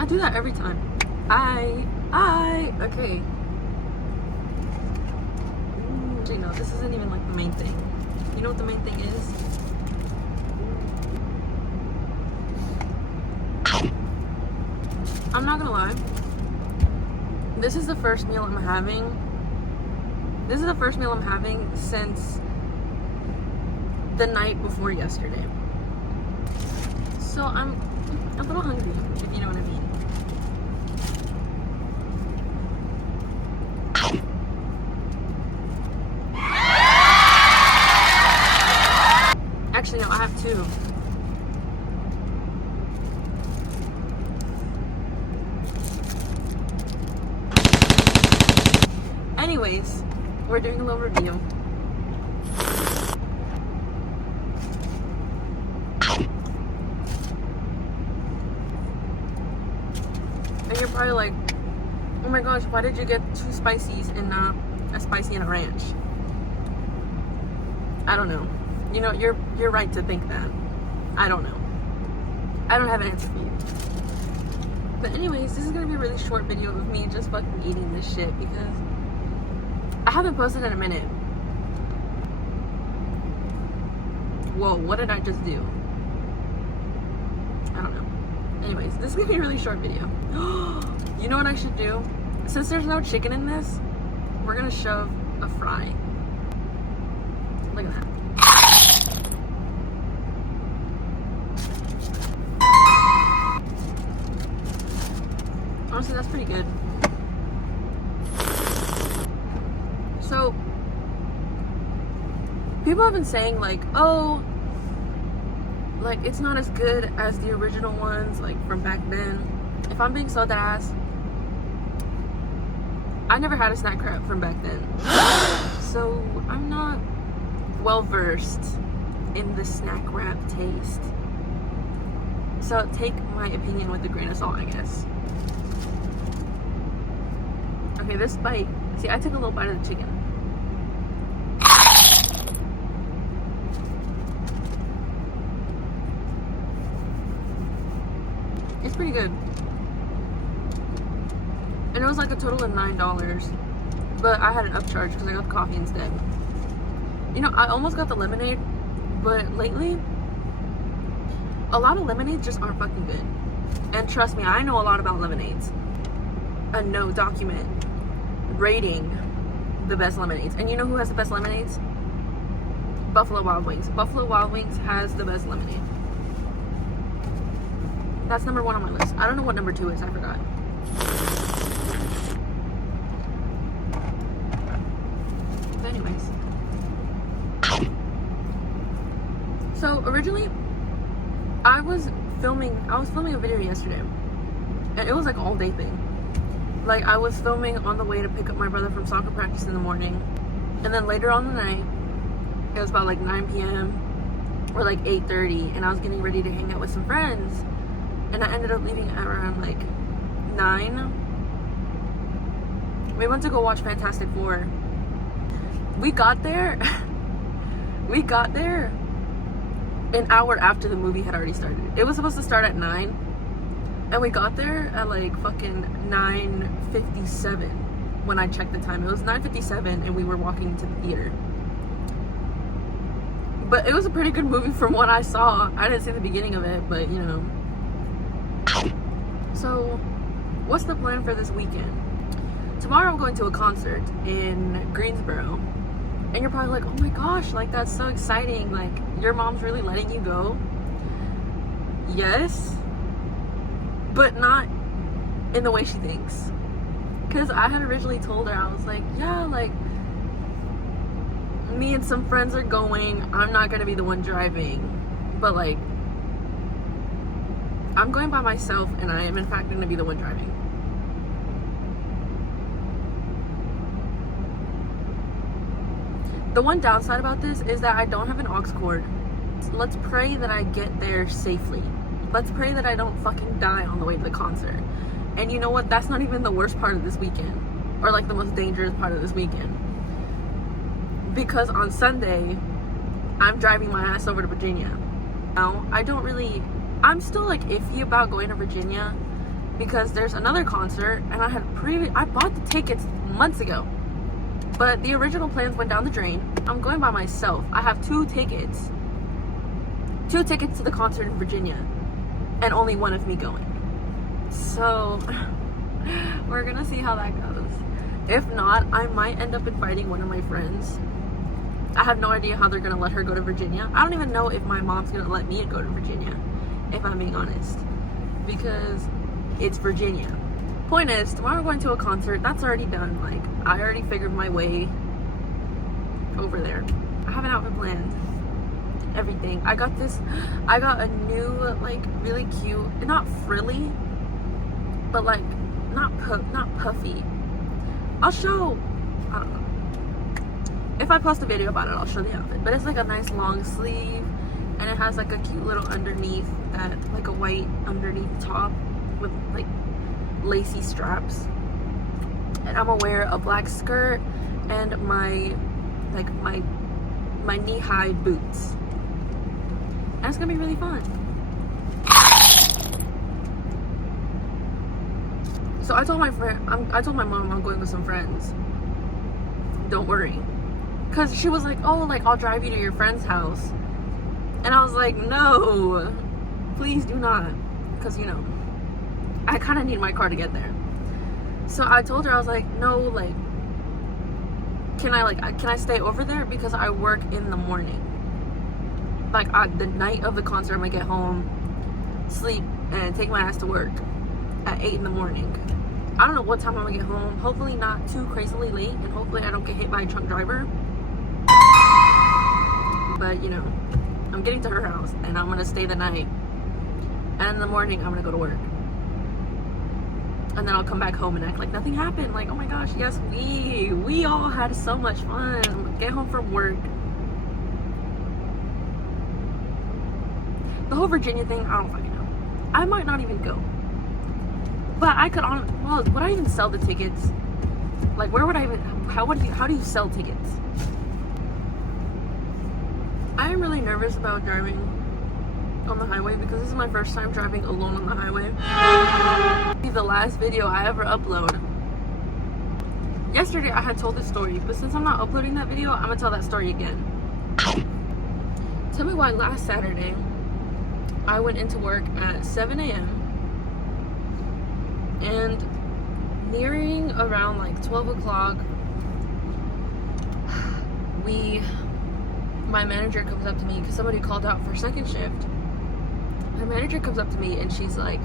I do that every time. Okay. Actually, no, this isn't even like the main thing. You know what the main thing is? I'm not gonna lie. This is the first meal I'm having. This is the first meal I'm having since the night before yesterday. So I'm a little hungry, if you know what I mean. Actually, no, I have two. Anyways, we're doing a little review. And you're probably like, oh my gosh, why did you get 2 spices and not a spicy and a ranch? I don't know. You know, you're right to think that. I don't know. I don't have an answer for you. But anyways, this is gonna be a really short video of me just fucking eating this shit because I haven't posted in a minute. Whoa, what did I just do? I don't know. Anyways, this is gonna be a really short video. You know what I should do? Since there's no chicken in this, we're gonna shove a fry. Look at that. Honestly, that's pretty good. So, people have been saying like, oh, like it's not as good as the original ones, like from back then. If I'm being so ass, I never had a snack wrap from back then. So, I'm not well versed in the snack wrap taste. So, take my opinion with a grain of salt, I guess. Okay, this bite, see, I took a little bite of the chicken. It's pretty good. And it was like a total of $9. But I had an upcharge because I got the coffee instead. You know, I almost got the lemonade, but lately, a lot of lemonades just aren't fucking good. And trust me, I know a lot about lemonades. A no document rating the best lemonades. And you know who has the best lemonades? Buffalo Wild Wings. Buffalo Wild Wings has the best lemonade. That's number 1 on my list. I don't know what number 2 is, I forgot. But anyways. So originally, I was filming a video yesterday. And it was like an all day thing. Like, I was filming on the way to pick up my brother from soccer practice in the morning. And then later on the night, it was about like 9 p.m. or like 8:30. And I was getting ready to hang out with some friends. And I ended up leaving at around like 9. We went to go watch Fantastic Four. We got there an hour after the movie had already started. It was supposed to start at 9. And we got there at like fucking 9:57 when I checked the time. It was 9:57 and we were walking to the theater. But it was a pretty good movie from what I saw. I didn't see the beginning of it, but you know. So, what's the plan for this weekend? Tomorrow I'm going to a concert in Greensboro. And you're probably like, oh my gosh, like that's so exciting. Like, your mom's really letting you go. Yes. But not in the way she thinks. Because I had originally told her, I was like, yeah, like, me and some friends are going. I'm not going to be the one driving. But, like, I'm going by myself, and I am, in fact, going to be the one driving. The one downside about this is that I don't have an aux cord. Let's pray that I get there safely. Let's pray that I don't fucking die on the way to the concert. And you know what? That's not even the worst part of this weekend. Or like the most dangerous part of this weekend. Because on Sunday, I'm driving my ass over to Virginia. Now, I'm still like iffy about going to Virginia because there's another concert, and I bought the tickets months ago, but the original plans went down the drain. I'm going by myself. I have two tickets to the concert in Virginia, and only one of me going. So we're gonna see how that goes. If not, I might end up inviting one of my friends. I have no idea how they're gonna let her go to Virginia. I don't even know if my mom's gonna let me go to Virginia, if I'm being honest, because it's Virginia. Point is, tomorrow we're going to a concert. That's already done. Like, I already figured my way over there. I have an outfit planned. Everything. I got a new, like, really cute, not frilly, but like not puffy. I'll show, I don't know. If I post a video about it, I'll show the outfit. But it's like a nice long sleeve, and it has like a cute little underneath that, like a white underneath top with like lacy straps. And I'm gonna wear a black skirt and my knee-high boots. And it's gonna be really fun. So I told my mom I'm going with some friends. Don't worry. Cause she was like, oh, like I'll drive you to your friend's house. And I was like, no, please do not. Cause you know, I kind of need my car to get there. So I told her, I was like, no, like, can I stay over there? Because I work in the morning. Like the night of the concert, I'm gonna get home, sleep, and take my ass to work at 8 in the morning. I don't know what time I'm gonna get home. Hopefully not too crazily late, and hopefully I don't get hit by a drunk driver. But you know, I'm getting to her house, and I'm gonna stay the night. And in the morning, I'm gonna go to work. And then I'll come back home and act like nothing happened. Like, oh my gosh, yes, we all had so much fun. Get home from work. The whole Virginia thing, I don't fucking know. I might not even go. But I could would I even sell the tickets? Like, where would I even, how do you sell tickets? I am really nervous about driving on the highway because this is my first time driving alone on the highway. The last video I ever upload. Yesterday I had told this story, but since I'm not uploading that video, I'm gonna tell that story again. Tell me why last Saturday I went into work at 7 a.m. and nearing around like 12 o'clock, my manager comes up to me because somebody called out for second shift. My manager comes up to me and she's like,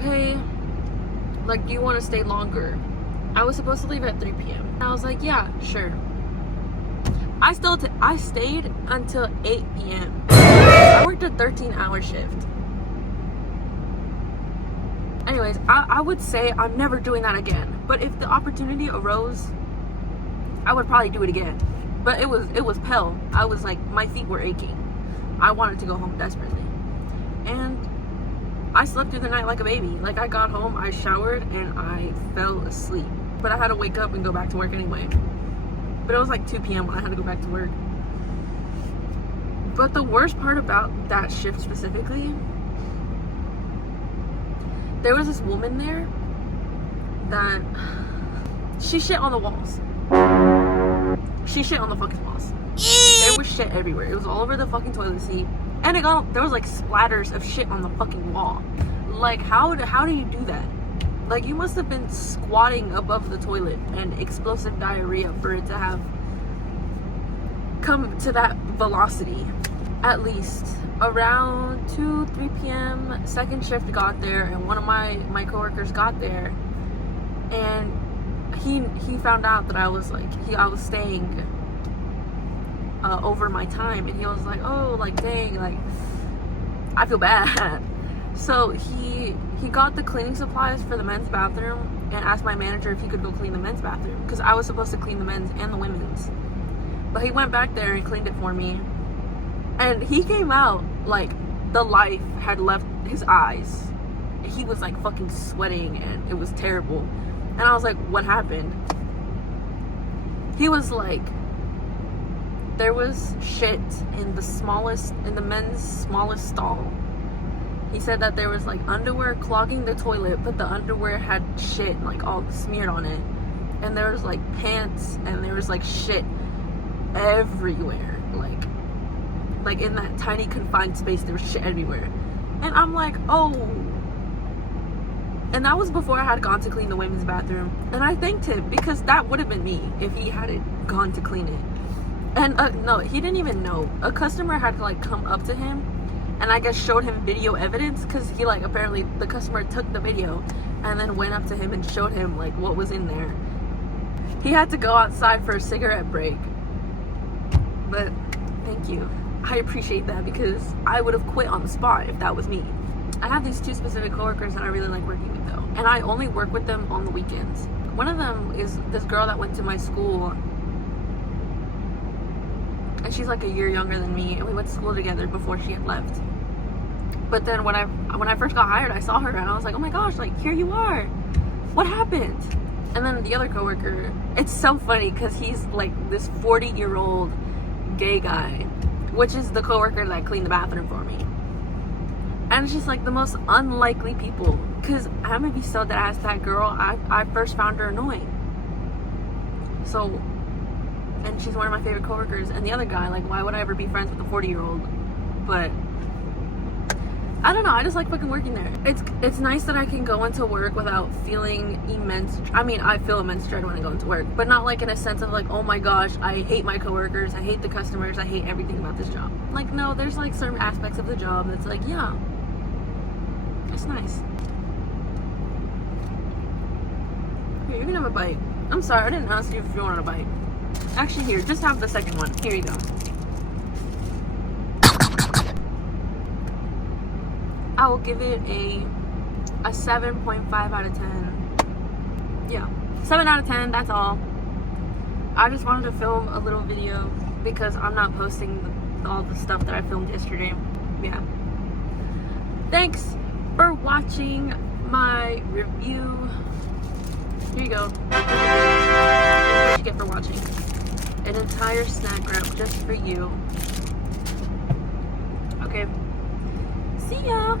hey, like, do you want to stay longer? I was supposed to leave at 3 p.m. And I was like, yeah, sure. I stayed until 8 p.m. I worked a 13-hour shift. Anyways, I would say I'm never doing that again. But if the opportunity arose, I would probably do it again. But it was hell. I was like, my feet were aching. I wanted to go home desperately. And I slept through the night like a baby. Like, I got home, I showered, and I fell asleep. But I had to wake up and go back to work anyway. But it was like 2 p.m. when I had to go back to work. But the worst part about that shift specifically, there was this woman there that she shit on the walls. She shit on the fucking walls. There was shit everywhere. It was all over the fucking toilet seat. And there was like splatters of shit on the fucking wall. Like, how do you do that? Like, you must have been squatting above the toilet and explosive diarrhea for it to have come to that velocity. At least around 2-3 p.m. second shift got there, and one of my coworkers got there, and he found out that I was staying over my time, and he was like, oh, like, dang, like, I feel bad. So he got the cleaning supplies for the men's bathroom and asked my manager if he could go clean the men's bathroom, because I was supposed to clean the men's and the women's. But he went back there and cleaned it for me, and he came out like the life had left his eyes. He was like fucking sweating, and it was terrible. And I was like, what happened? He was like, there was shit in the men's smallest stall. He said that there was like underwear clogging the toilet, but the underwear had shit like all smeared on it. And there was like pants and there was like shit everywhere. Like in that tiny confined space, there was shit everywhere. And I'm like, oh. And that was before I had gone to clean the women's bathroom. And I thanked him because that would have been me if he hadn't gone to clean it. And no, he didn't even know. A customer had to like come up to him and I guess showed him video evidence because he like apparently the customer took the video and then went up to him and showed him like what was in there. He had to go outside for a cigarette break. But thank you. I appreciate that because I would have quit on the spot if that was me. I have these two specific coworkers that I really like working with though. And I only work with them on the weekends. One of them is this girl that went to my school. And she's like a year younger than me. And we went to school together before she had left. But then when I first got hired, I saw her and I was like, oh my gosh, like here you are. What happened? And then the other coworker, it's so funny because he's like this 40-year-old gay guy, which is the coworker that cleaned the bathroom for me. And it's just like the most unlikely people. Because I'm gonna be so dead ass that girl, I first found her annoying. So, and she's one of my favorite coworkers. And the other guy, like, why would I ever be friends with a 40-year-old? But I don't know, I just like fucking working there. It's nice that I can go into work without feeling immense, I mean, I feel immense dread when I go into work, but not like in a sense of like, oh my gosh, I hate my coworkers, I hate the customers, I hate everything about this job. Like, no, there's like certain aspects of the job that's like, yeah, it's nice. Here, you can have a bite. I'm sorry, I didn't ask you if you wanted a bite. Actually, here, just have the second one. Here you go. I will give it a 7.5 out of 10. Yeah, 7 out of 10, that's all. I just wanted to film a little video because I'm not posting all the stuff that I filmed yesterday. Yeah. Thanks for watching my review. Here you go. What you get for watching. An entire snack wrap just for you. Okay. See ya!